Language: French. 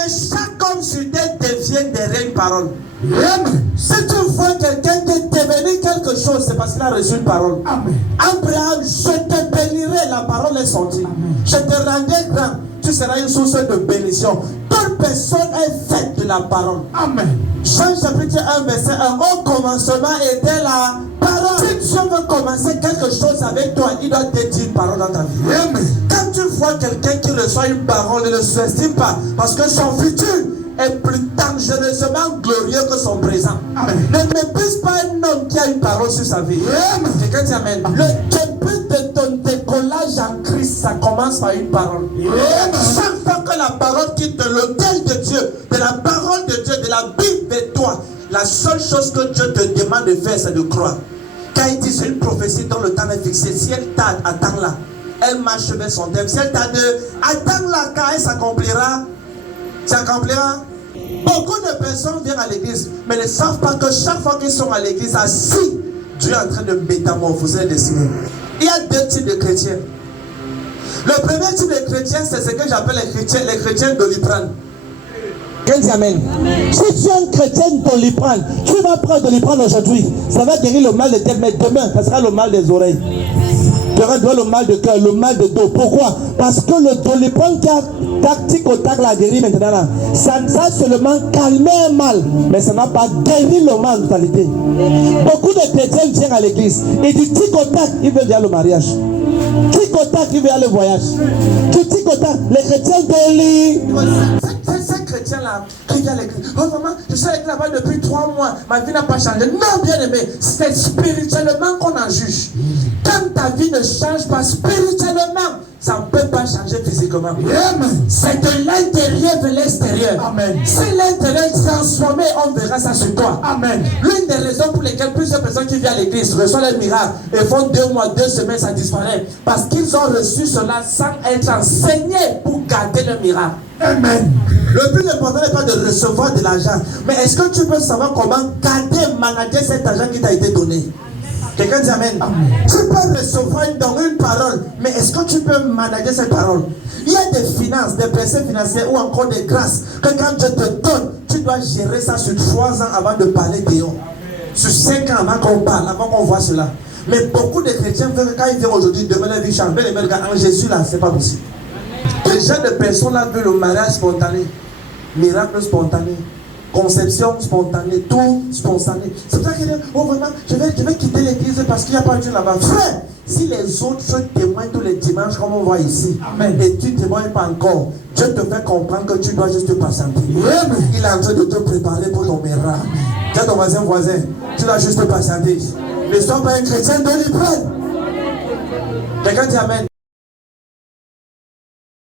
Bien-aimé, chaque homme sur terre devient derrière une parole. Amen. Si tu vois quelqu'un qui est devenu quelque chose, c'est parce qu'il a reçu une parole. Amen. Abraham, je te bénirai, la parole est sortie. Amen. Je te rendrai grand, tu seras une source de bénédiction. Toute personne est faite de la parole. Amen. Jean chapitre 1, verset 1, au commencement était la parole. Si Dieu veut commencer quelque chose avec toi, il doit te dire une parole dans ta vie. Amen. Quand tu vois quelqu'un qui reçoit une parole, ne le sous-estime pas, parce que son futur est plus dangereusement glorieux que son présent. Amen. Ne méprise pas un homme qui a une parole sur sa vie. Amen. Quelqu'un dit amen. Le début de ton décollage en Christ, ça commence par une parole. Amen. Chaque fois que la parole quitte de l'autel de Dieu, de la parole de Dieu, de la Bible de toi, la seule chose que Dieu te demande de faire, c'est de croire. Quand il dit c'est une prophétie dont le temps est fixé, si elle t'a attends là, elle marche vers son thème. Si elle t'a dit attends là, quand elle s'accomplira, s'accomplira. Beaucoup de personnes viennent à l'église, mais ne savent pas que chaque fois qu'ils sont à l'église assis, Dieu est en train de métamorphoser les destinées. Il y a deux types de chrétiens. Le premier type de chrétien, c'est ce que j'appelle les chrétiens Doliprane. Quelqu'un dit amen. Si tu es un chrétien Doliprane, tu vas prendre Doliprane aujourd'hui. Ça va guérir le mal de tête, mais demain, ça sera le mal des oreilles. Tu auras le mal de cœur, le mal de dos. Pourquoi? Parce que le Doliprane qui a tactique au tac l'a guéri maintenant là. Ça a seulement calmé un mal, mais ça n'a pas guéri le mal en totalité. Beaucoup de chrétiens viennent à l'église et du tic au tac, ils veulent dire le mariage. Tic au tac, ils veulent aller le voyage. Du tic au tac, les chrétiens ces chrétiens-là qui viennent à l'église. Oh maman, je suis avec là-bas depuis 3 mois, ma vie n'a pas changé. Non, bien aimé, c'est spirituellement qu'on en juge. Quand ta vie ne change pas spirituellement, ça ne peut pas changer physiquement. Amen. C'est de l'intérieur vers l'extérieur. Amen. Si l'intérieur est transformé, on verra ça sur toi. Amen. L'une des raisons pour lesquelles plusieurs personnes qui viennent à l'église reçoivent les miracles et font 2 mois, 2 semaines, ça disparaît. Parce qu'ils ont reçu cela sans être enseignés pour garder le miracle. Amen. Le plus important n'est pas de recevoir de l'argent, mais est-ce que tu peux savoir comment garder, manager cet argent qui t'a été donné? Quelqu'un dit amen. Amen. Tu peux recevoir une parole, mais est-ce que tu peux manager cette parole? Il y a des finances, des personnes financières ou encore des grâces que quand Dieu te donne, tu dois gérer ça sur 3 ans avant de parler dehors. Sur 5 ans avant qu'on parle, avant qu'on voit cela. Mais beaucoup de chrétiens, quand ils viennent aujourd'hui, demain la vie change. Mais en Jésus là, c'est pas possible. Les gens de personnes là veulent le mariage spontané, miracle spontané, conception spontanée, tout spontané. C'est pour ça qu'ils disent, oh vraiment, je vais quitter l'église parce qu'il n'y a pas Dieu là-bas. Frère, si les autres témoignent tous les dimanches comme on voit ici, amen, et tu ne témoignes pas encore, Dieu te fait comprendre que tu dois juste patienter. Amen. Il est en train de te préparer pour ton miracle. Tiens ton voisin, tu dois juste patienter. Ne sois pas un chrétien de l'hybride. Quelqu'un dit amen.